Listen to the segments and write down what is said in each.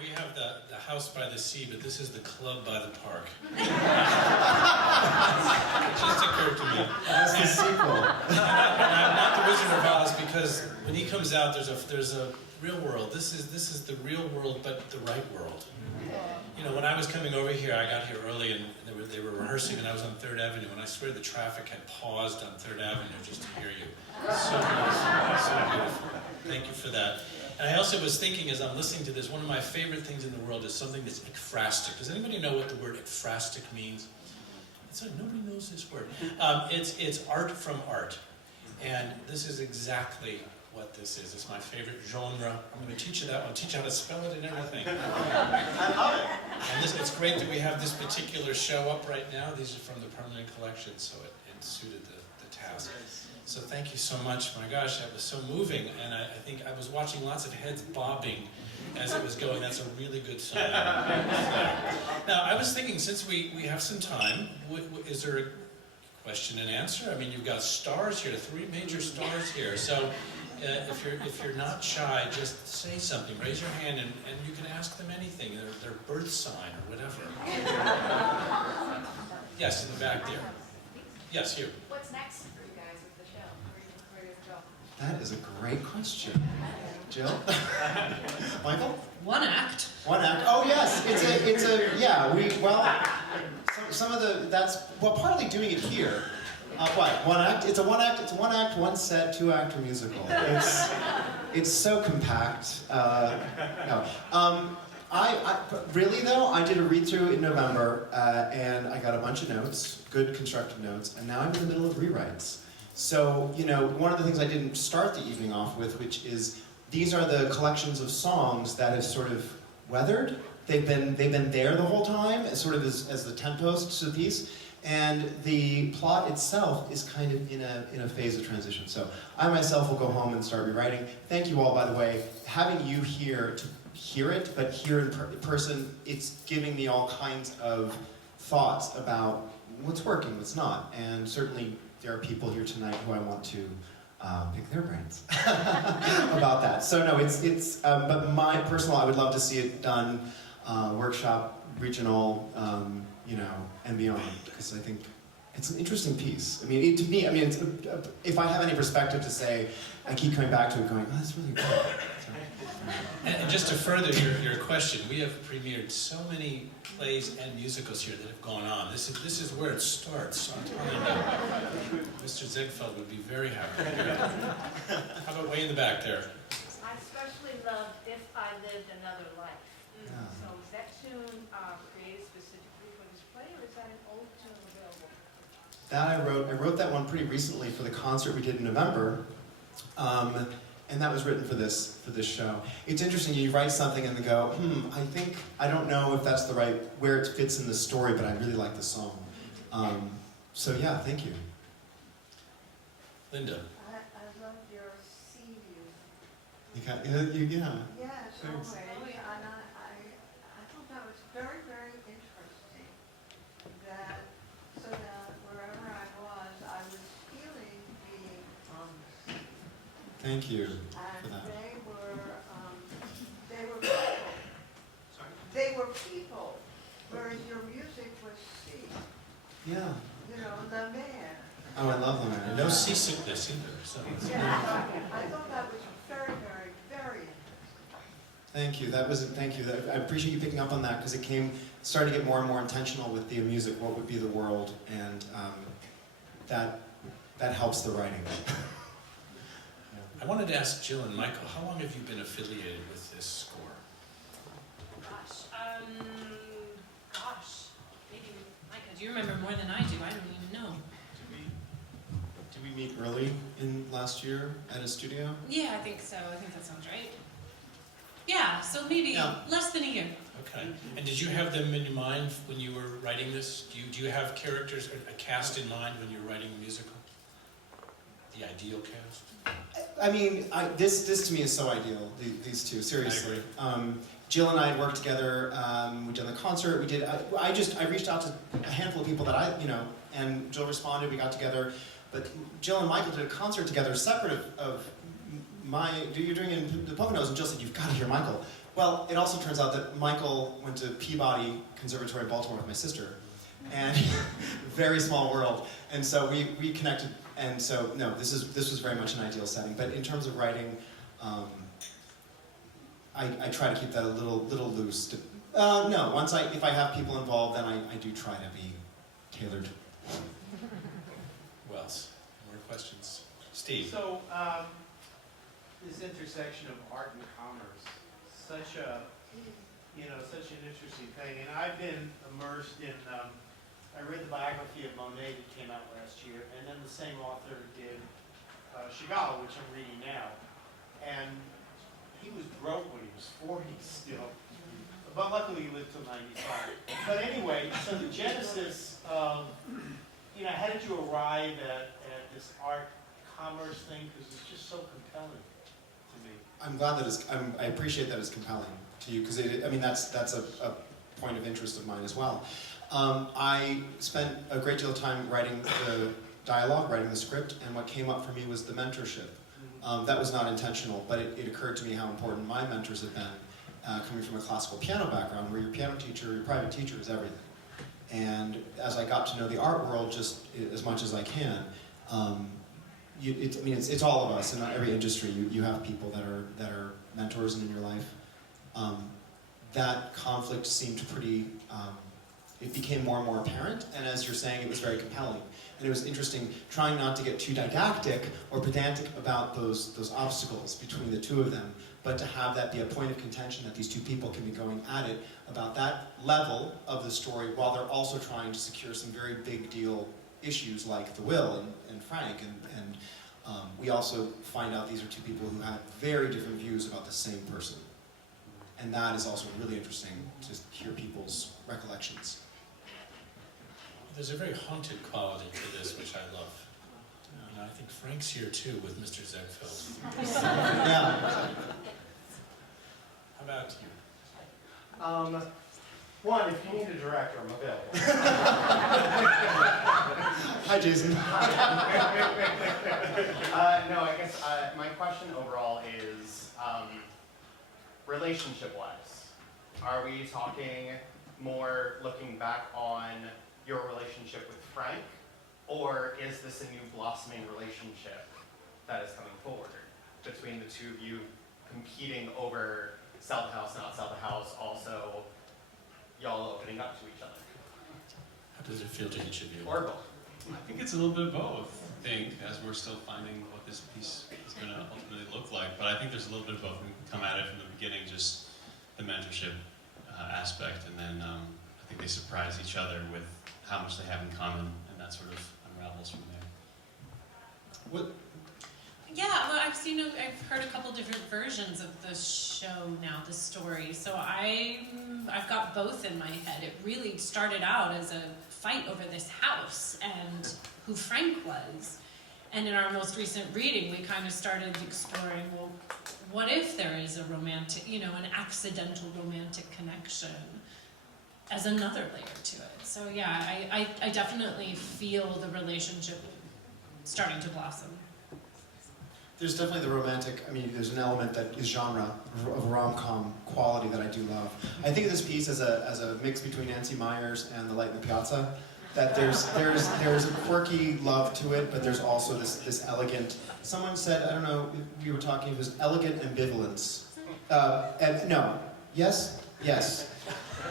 we have the house by the sea, but this is the club by the park. It just occurred to me. That's the sequel. And I'm not the Wizard of Oz because when he comes out, there's a real world. This is the real world, but the right world. You know, when I was coming over here, I got here early and they were rehearsing, and I was on 3rd Avenue, and I swear the traffic had paused on 3rd Avenue just to hear you. So nice, so beautiful. Thank you for that. And I also was thinking as I'm listening to this, one of my favorite things in the world is something that's ekphrastic. Does anybody know what the word ekphrastic means? It's like nobody knows this word. It's art from art. And this is exactly what this is. It's my favorite genre. I'm going to teach you that one, teach you how to spell it and everything. And it's great that we have this particular show up right now. These are from the permanent collection, so it suited the task. So thank you so much. My gosh, that was so moving. And I think I was watching lots of heads bobbing as it was going. That's a really good sign. Now, I was thinking, since we have some time, is there a question and answer? I mean, you've got stars here, 3 major stars here. So if you're not shy, just say something. Raise your hand, and you can ask them anything, their birth sign or whatever. Yes, in the back there. Yes, you. What's next for you guys with the show? Where are you going to go? That is a great question. Jill? Michael? One act. One act. Oh yes, some of that's partly doing it here. One act? It's one act, one set, 2-actor musical. It's so compact. No. Really though, I did a read-through in November, and I got a bunch of notes, good constructive notes, and now I'm in the middle of rewrites. So, you know, one of the things I didn't start the evening off with, which is, these are the collections of songs that have sort of weathered. They've been there the whole time, sort of as the temposts to the piece. And the plot itself is kind of in a phase of transition. So I myself will go home and start rewriting. Thank you all, by the way. Having you here to hear it, but here in person, it's giving me all kinds of thoughts about what's working, what's not. And certainly there are people here tonight who I want to pick their brains about that. So no, but my personal, I would love to see it done, workshop, regional, you know, and beyond, because I think it's an interesting piece. I mean, to me, if I have any perspective to say, I keep coming back to it going, oh, that's really good. So, And just to further your question, we have premiered so many plays and musicals here that have gone on. This is where it starts. I'm telling you. Mr. Ziegfeld would be very happy to hear that. How about way in the back there? I especially loved If I Lived Another Life. Yeah. So is that tune created specifically for this play, or is that an old tune available? That I wrote that one pretty recently for the concert we did in November. And that was written for this show. It's interesting, you write something and then go, I don't know if that's where it fits in the story, but I really like the song. So yeah, thank you. Linda. I love your sea view. Yeah. Yes, Thanks. always. And I thought that was very, very interesting. So that wherever I was feeling being honest. Thank you And for that. they were people. Sorry? They were people, whereas your music was sea. Yeah. You know, the man. Oh, I love them. No seasickness either. So. Yeah, I thought that was very, very, very interesting. Thank you. Thank you. I appreciate you picking up on that, because it started to get more and more intentional with the music. What would be the world, and that helps the writing. I wanted to ask Jill and Michael, how long have you been affiliated with this score? Maybe, Micah, do you remember more than I do? I don't even know. Did we meet early in last year at a studio? Yeah, I think so. I think that sounds right. Yeah, so maybe less than a year. Okay. And did you have them in mind when you were writing this? Do you have characters, a cast in mind when you're writing a musical? The ideal cast? I mean, this to me is so ideal, these two, seriously. Jill and I had worked together, we did the concert, I reached out to a handful of people that and Jill responded, we got together, but Jill and Michael did a concert together, separate of you're doing in the Poconos, and Jill said, you've got to hear Michael. Well, it also turns out that Michael went to Peabody Conservatory in Baltimore with my sister, and very small world. And so we connected, and so no, this was very much an ideal setting. But in terms of writing, I try to keep that a little loose. No, if I have people involved, then I do try to be tailored. Who else? More questions? Steve. So, this intersection of art and commerce, such an interesting thing. And I've been immersed in, I read the biography of Monet that came out last year, and then the same author did Chagall, which I'm reading now. And he was broke when he was 40 still. But luckily he lived till 95. But anyway, so the genesis of, how did you arrive at this art commerce thing? Because it's just so compelling to me. I'm glad that I appreciate that it's compelling to you, because that's a point of interest of mine as well. I spent a great deal of time writing the dialogue, writing the script, and what came up for me was the mentorship. That was not intentional, but it occurred to me how important my mentors have been, coming from a classical piano background, where your piano teacher, your private teacher is everything. And as I got to know the art world just as much as I can, it's all of us in every industry. You have people that are mentors in your life. That conflict seemed pretty. It became more and more apparent, and as you're saying, it was very compelling. And it was interesting, trying not to get too didactic or pedantic about those obstacles between the two of them, but to have that be a point of contention that these two people can be going at it about that level of the story, while they're also trying to secure some very big deal issues like the will and Frank. And we also find out these are two people who had very different views about the same person. And that is also really interesting to hear people's recollections. There's a very haunted quality to this, which I love. I think Frank's here too with Mr. Zegfeld. Yeah. How about you? One, if you need a director, I'm available. Hi, Jason. No, I guess my question overall is relationship-wise. Are we talking more looking back on your relationship with Frank, or is this a new blossoming relationship that is coming forward between the two of you competing over sell the house, not sell the house, also y'all opening up to each other? How does it feel to each of you? Or both? I think it's a little bit of both, as we're still finding what this piece is going to ultimately look like. But I think there's a little bit of both. We can come at it from the beginning, just the mentorship aspect, and then I think they surprise each other with how much they have in common, and that sort of unravels from there. What? Yeah, well, I've heard a couple different versions of the show now, the story. So I've got both in my head. It really started out as a fight over this house and who Frank was. And in our most recent reading, we kind of started exploring, well, what if there is a romantic, an accidental romantic connection as another layer to it. So yeah, I definitely feel the relationship starting to blossom. There's definitely the romantic, there's an element that is genre, of rom-com quality that I do love. I think of this piece as a mix between Nancy Meyers and The Light in the Piazza, that there's a quirky love to it, but there's also this elegant, someone said, I don't know, we were talking, it was elegant ambivalence. No, yes?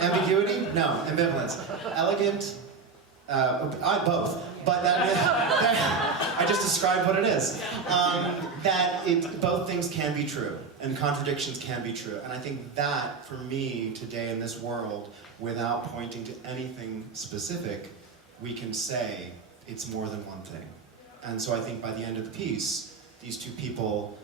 Ambiguity? No, ambivalence. Elegant, both, but I just described what it is. Both things can be true, and contradictions can be true. And I think that, for me, today in this world, without pointing to anything specific, we can say it's more than one thing. And so I think by the end of the piece, these two people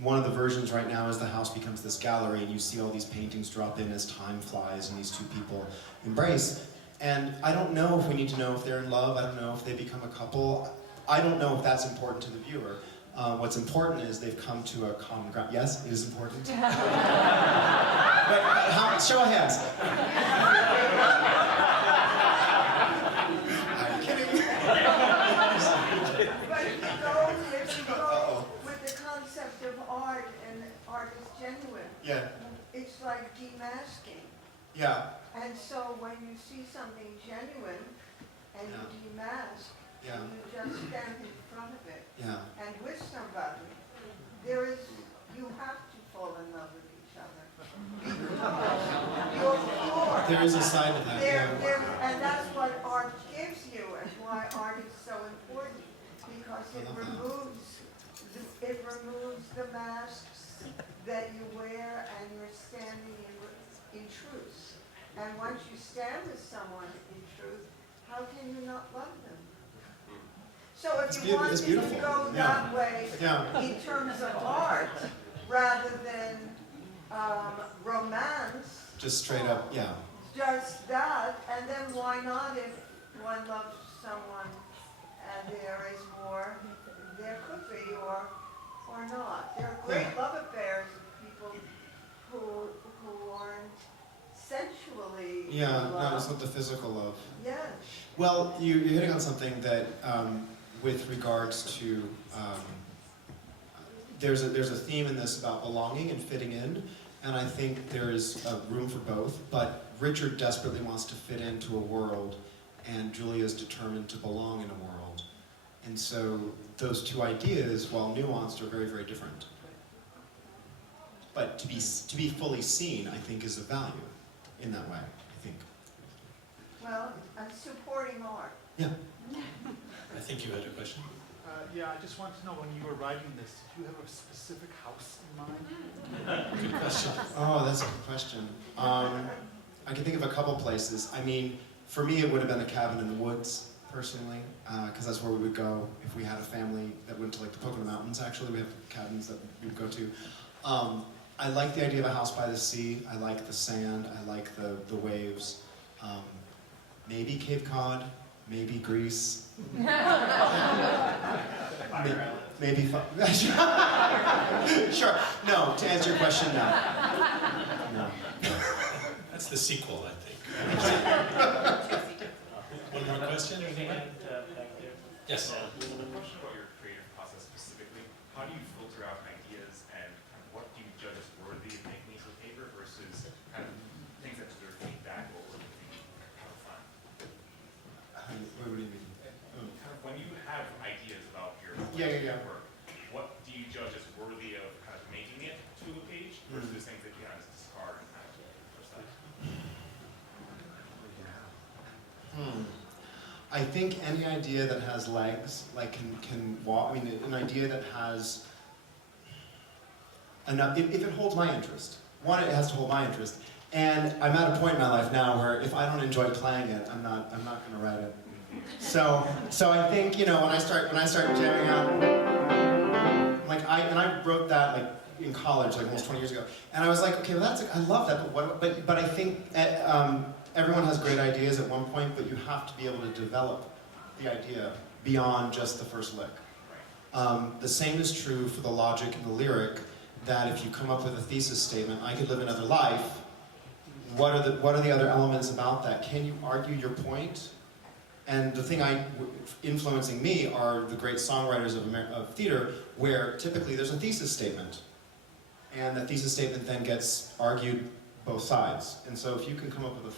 one of the versions right now is the house becomes this gallery, and you see all these paintings drop in as time flies, and these two people embrace. And I don't know if we need to know if they're in love. I don't know if they become a couple. I don't know if that's important to the viewer. What's important is they've come to a common ground. Yes, it is important. Wait, show of hands. I'm kidding. But if you go with the concept of art and art is genuine. Yeah, It's like demasking. yeah, And so when you see something genuine and Yeah. you demask, yeah, and you just stand in front of it yeah. and with somebody, you have to fall in love with each other. Because you're floored. There is a side to that, yeah. And that's what art gives you, and why art is so important, because I love that. it removes the masks that you wear, and you're standing in truth. And once you stand with someone in truth, how can you not love them? So if you want It's to beautiful. go Yeah. that way Yeah. in terms of art, rather than romance, Just straight up, yeah. just that, and then why not if one loves someone and there is more, there could be, or not. There are great love affairs of people who aren't sensually Yeah, in no, love. it's not the physical love. Yes. Well, you're hitting on something that, with regards to, there's a theme in this about belonging and fitting in, and I think there's room for both, but Richard desperately wants to fit into a world, and Julia's determined to belong in a world. And so those two ideas, while nuanced, are very, very different. But to be fully seen, I think, is of value in that way, I think. Well, I'm supporting art. Yeah. I think you had a question. Yeah, I just wanted to know, when you were writing this, did you have a specific house in mind? Good question. Oh, that's a good question. I can think of a couple places. I mean, for me, it would have been a cabin in the woods, personally, because that's where we would go if we had a family that went to like the Pocono Mountains. Actually, we have cabins that we would go to. I like the idea of a house by the sea. I like the sand. I like the waves. Maybe Cape Cod. Maybe Greece. Maybe sure. No, to answer your question, no. No. That's the sequel, I think. One more question? Yes. So the question about your creative process specifically, how do you filter out ideas and kind of what do you judge as worthy of making into a paper versus kind of things that deserve feedback or would be kind of fun? What do you mean? Kind of when you have ideas about your Yeah. work, what do you judge as worthy of kind of making it to a page versus things that you kind of just discard and kind of push that? I think any idea that has legs, like can walk. I mean, an idea that has enough. If it holds my interest, one, it has to hold my interest. And I'm at a point in my life now where if I don't enjoy playing it, I'm not going to write it. So I think, you know, when I start jamming out, like I wrote that like in college, like almost 20 years ago, and I was like, okay, well I love that, but I think everyone has great ideas at one point, but you have to be able to develop the idea beyond just the first lick. The same is true for the logic and the lyric. That if you come up with a thesis statement, I could live another life. What are the other elements about that? Can you argue your point? And the thing influencing me are the great songwriters of theater, where typically there's a thesis statement. And the thesis statement then gets argued both sides. And so if you can come up with a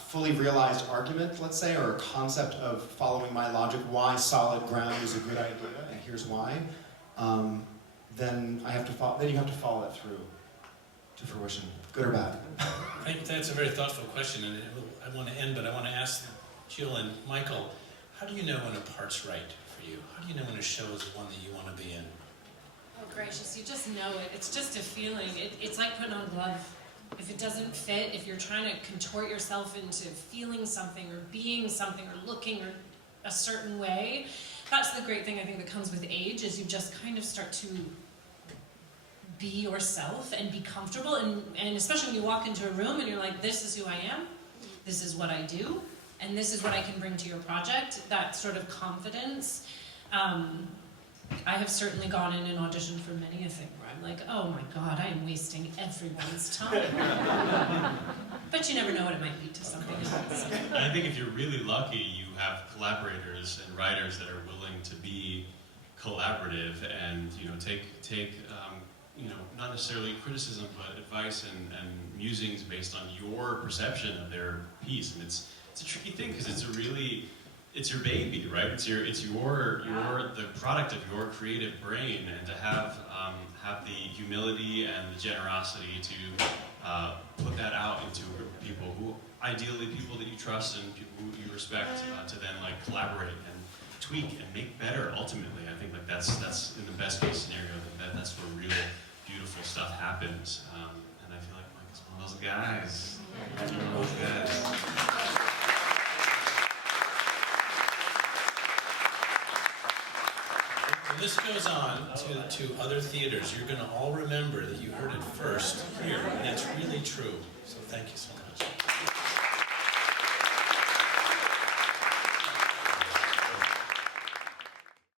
fully realized argument, let's say, or a concept of following my logic, why solid ground is a good idea, and here's why, then you have to follow it through to fruition, good or bad. I think that's a very thoughtful question, and I want to end, but I want to ask Jill and Michael, how do you know when a part's right for you? How do you know when a show is one that you want to be in? Oh, gracious, you just know it. It's just a feeling. It's like putting on a glove. If it doesn't fit, if you're trying to contort yourself into feeling something or being something or looking or a certain way, that's the great thing I think that comes with age, is you just kind of start to be yourself and be comfortable, and especially when you walk into a room and you're like, this is who I am, this is what I do, and this is what I can bring to your project, that sort of confidence. I have certainly gone in and auditioned for many a thing where I'm like, oh my God, I am wasting everyone's time. But you never know what it might be to something else. And I think if you're really lucky, you have collaborators and writers that are willing to be collaborative and, you know, take you know, not necessarily criticism, but advice and musings based on your perception of their piece. And it's a tricky thing because it's your baby, right? It's the product of your creative brain, and to have the humility and the generosity to put that out into a group of people who, ideally people that you trust and people who you respect, to then like collaborate and tweak and make better. Ultimately, I think like that's in the best case scenario that's where real beautiful stuff happens. And I feel like Mike is one of those guys. He's one of those guys. When this goes on to other theaters, you're going to all remember that you heard it first here, and it's really true. So thank you so much.